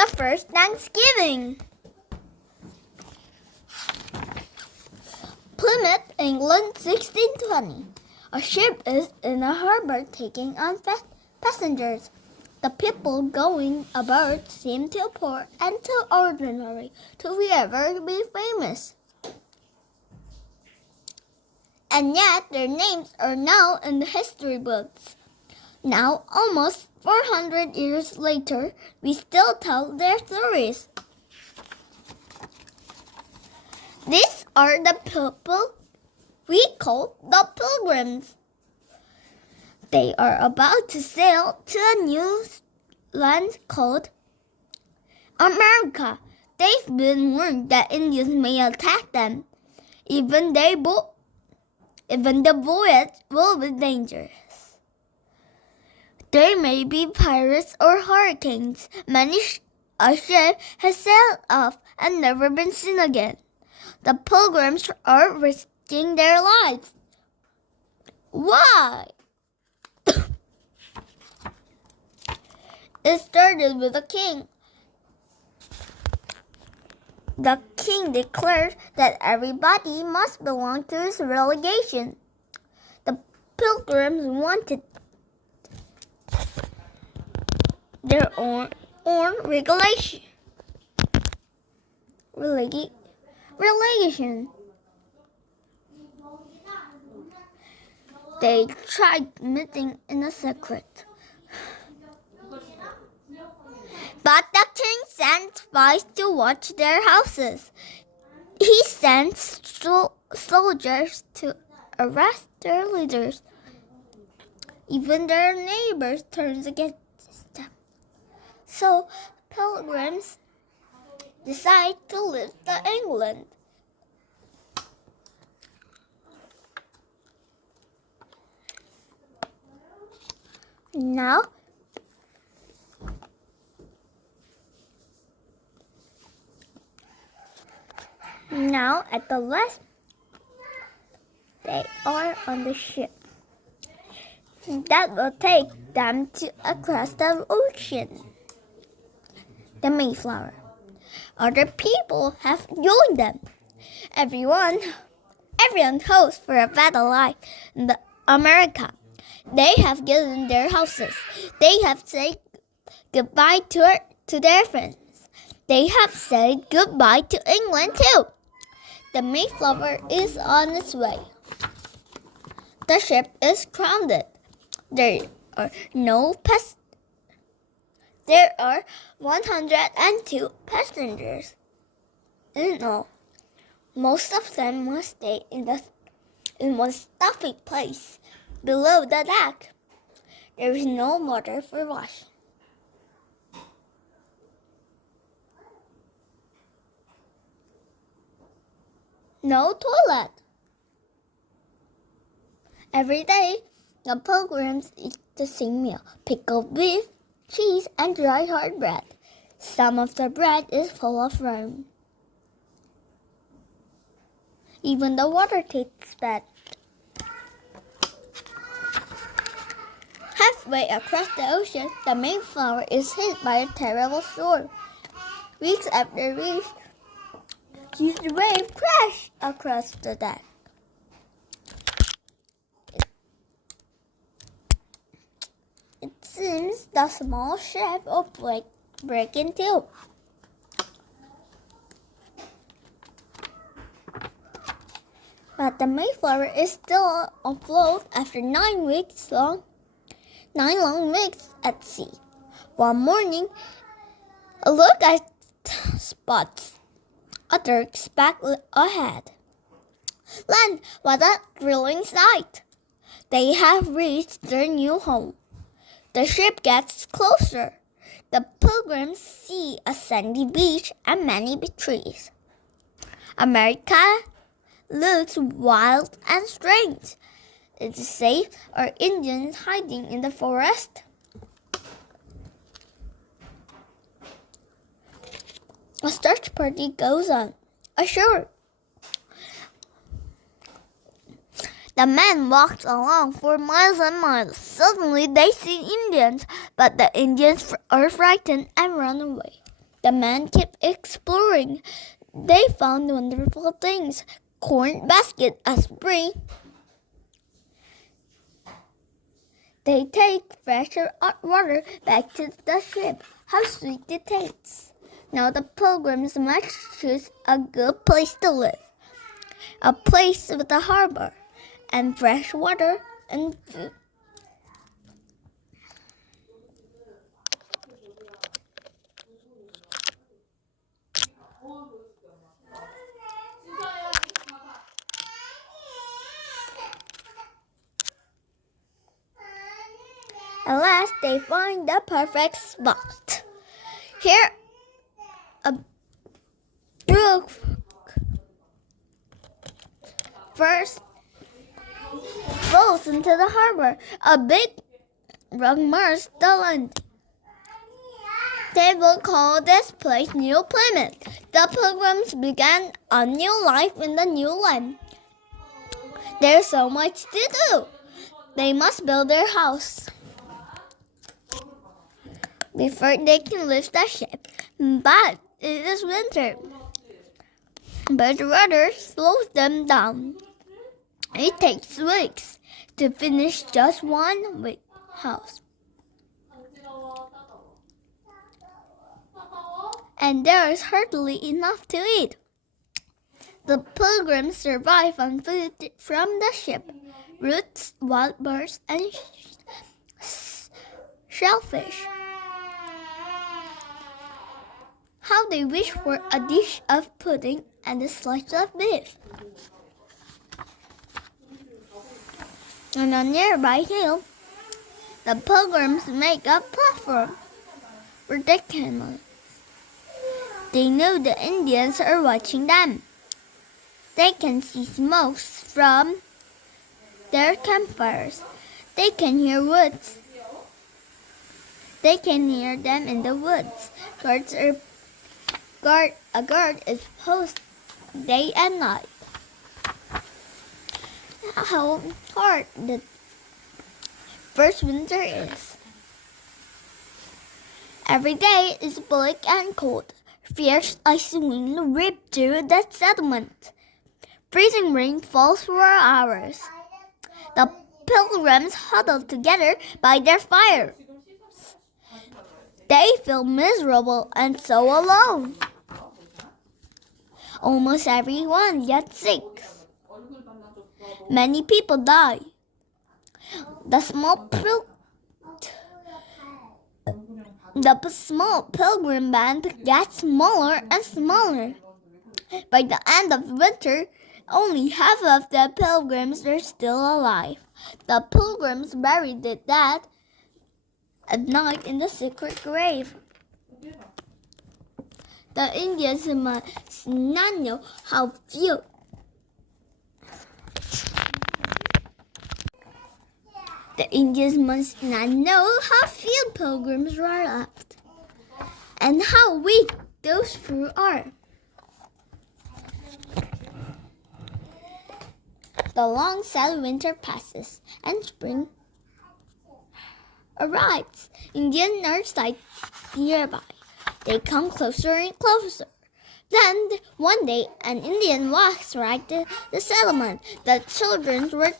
The first Thanksgiving. Plymouth, England, 1620. A ship is in a harbor taking on passengers. The people going aboard seem too poor and too ordinary to ever be famous. And yet their names are now in the history books. Now, almost 400 years later, we still tell their stories. These are the people we call the Pilgrims. They are about to sail to a new land called America. They've been warned that Indians may attack them. Even the voyage will be dangerous. There may be pirates or hurricanes. A ship has sailed off and never been seen again. The Pilgrims are risking their lives. Why? It started with a king. The king declared that everybody must belong to his relegation. The Pilgrims wanted their own relegation. They tried meeting in a secret. But the king sent spies to watch their houses. He sent soldiers to arrest their leaders. Even their neighbors turned against them. So Pilgrims decide to leave England. Now at the last, they are on the ship that will take them to across the ocean. The Mayflower. Other people have joined them. Everyone hopes for a better life in America. They have given their houses. They have said goodbye to their friends. They have said goodbye to England too. The Mayflower is on its way. The ship is grounded. There are 102 passengers. In all, most of them must stay in one stuffy place below the deck. There is no water for washing. No toilet. Every day, the Pilgrims eat the same meal: pickled beef, cheese, and dry hard bread. Some of the bread is full of worms. Even the water tastes bad. Halfway across the ocean, the Mayflower is hit by a terrible storm. Weeks after weeks, huge waves crash across the deck. It seems the small ship will break in two. But the Mayflower is still afloat after 9 long weeks at sea. One morning, a look at spots a dark speck ahead. Land, what a thrilling sight! They have reached their new home. The ship gets closer. The Pilgrims see a sandy beach and many trees. America looks wild and strange. It is safe. Are Indians hiding in the forest? A search party goes on ashore. The men walked along for miles and miles. Suddenly they see Indians, but the Indians are frightened and run away. The men kept exploring. They found wonderful things. Corn basket, a spring. They take fresher water back to the ship. How sweet it tastes. Now the pilgrims must choose a good place to live. A place with a harbor and fresh water and food. At last, they find the perfect spot. Here, a brook first flows into the harbor. A big rock marks the land. They will call this place New Plymouth. The pilgrims began a new life in the new land. There's so much to do. They must build their house before they can lift the ship. But it is winter. But the weather slows them down. It takes weeks to finish just one big house. And there is hardly enough to eat. The pilgrims survive on food from the ship, roots, wild birds, and shellfish. How they wish for a dish of pudding and a slice of beef. On a nearby hill, the pilgrims make a platform where they can live. They know the Indians are watching them. They can see smokes from their campfires. They can hear woods. They can hear them in the woods. A guard is posted day and night. How hard the first winter is. Every day is bleak and cold. Fierce icy wind ripped through the settlement. Freezing rain falls for hours. The pilgrims huddle together by their fires. They feel miserable and so alone. Almost everyone gets sick. Many people die. The small pilgrim band gets smaller and smaller. By the end of winter, only half of the pilgrims are still alive. The pilgrims bury the dead at night in the secret grave. The Indians must not know how few pilgrims are left, and how weak those few are. The long sad winter passes, and spring arrives. Indians are sighted nearby. They come closer and closer. Then, one day, an Indian walks right to the settlement. The children were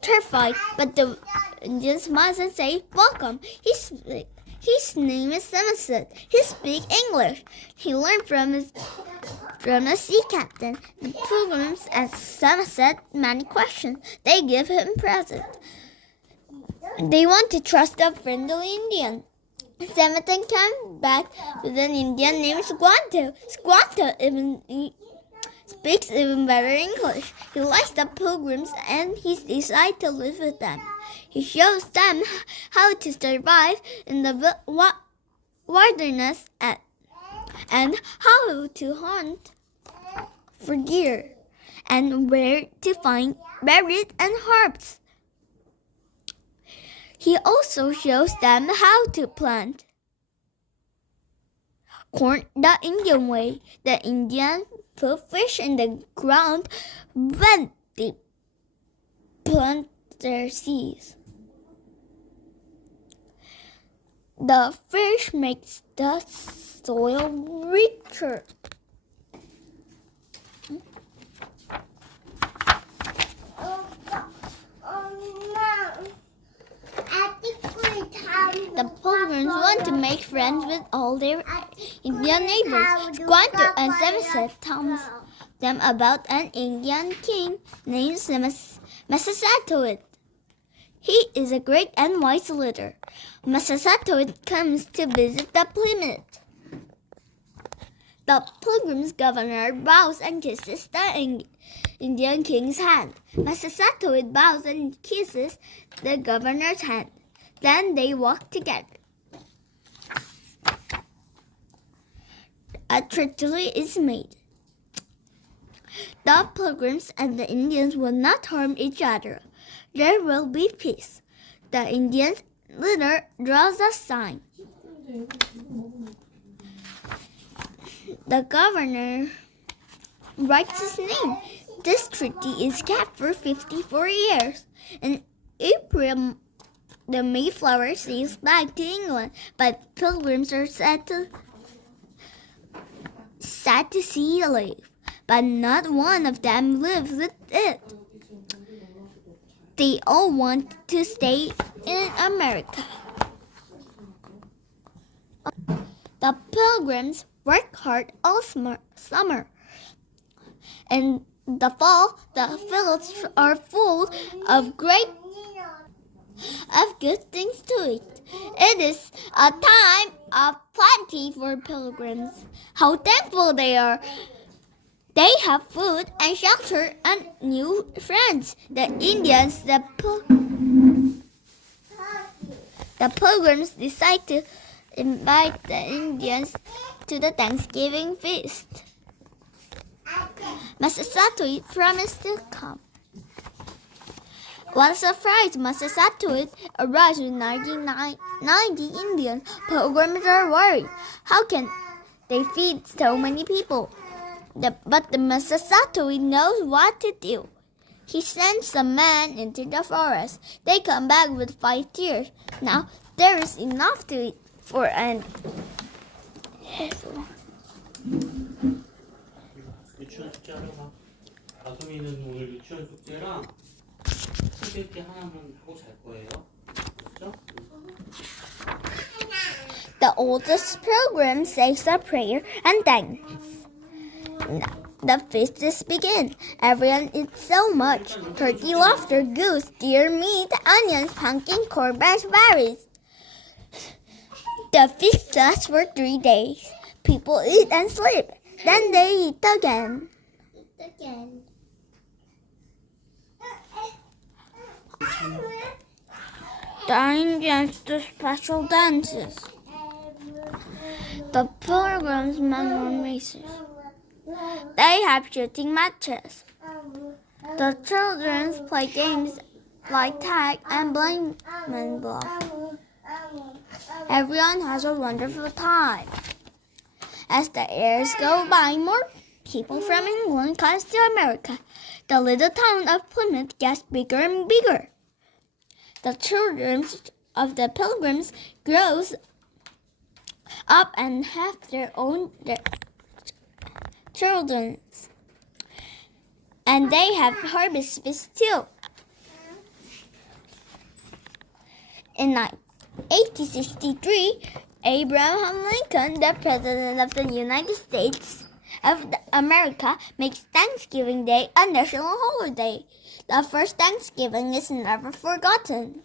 terrified, but the Indian smiles and say, "Welcome." His name is Somerset. He speaks English. He learned from a sea captain. The pilgrims ask Somerset many questions. They give him presents. They want to trust a friendly Indian. Somerset came back with an Indian named Squanto. Squanto speaks even better English. He likes the pilgrims and he decides to live with them. He shows them how to survive in the wilderness and how to hunt for deer and where to find berries and herbs. He also shows them how to plant corn the Indian way. The Indians put fish in the ground when they plant their seeds. The fish makes the soil richer. The Pilgrims want to make friends with all their Indian neighbors. Squanto and Samoset tells them about an Indian king named Massasoit. He is a great and wise leader. Massasoit comes to visit the Plymouth. The Pilgrims' governor bows and kisses the Indian king's hand. Massasoit bows and kisses the governor's hand. Then they walk together. A treaty is made. The Pilgrims and the Indians will not harm each other. There will be peace. The Indian leader draws a sign. The governor writes his name. This treaty is kept for 54 years. In April, the Mayflower sails back to England, but Pilgrims are sad to see it leave. But not one of them lives with it. They all want to stay in America. The Pilgrims work hard all summer. In the fall, the fields are full of good things to eat. It is a time of plenty for Pilgrims. How thankful they are! They have food and shelter and new friends. The Indians, the Pilgrims decide to invite the Indians to the Thanksgiving feast. Massasoit promised to come. What a surprise! Massasoit arrives with 90 Indians. Pilgrims are worried. How can they feed so many people? But the Massasoit knows what to do. He sends a man into the forest. They come back with 5 deer. Now there is enough to eat for an 유치원 숙제하러 가. 가수미는 오늘 유치원 숙제랑 수제기 하나만 하고 잘 거예요. 그렇죠? The oldest Pilgrim says a prayer and thanks. The feast is begin. Everyone eats so much. Turkey, lobster, goose, deer meat, onions, pumpkin, corn, berries. The feast lasts for 3 days. People eat and sleep. Then they eat again. The Indians do special dances. The Pilgrims men run races. They have shooting matches. The children play games like tag and blind man bluff. Everyone has a wonderful time. As the years go by, more people from England come to America. The little town of Plymouth gets bigger and bigger. The children of the Pilgrims grows up and have their own children. And they have harvest feast too. In 1863, Abraham Lincoln, the President of the United States of America, makes Thanksgiving Day a national holiday. The first Thanksgiving is never forgotten.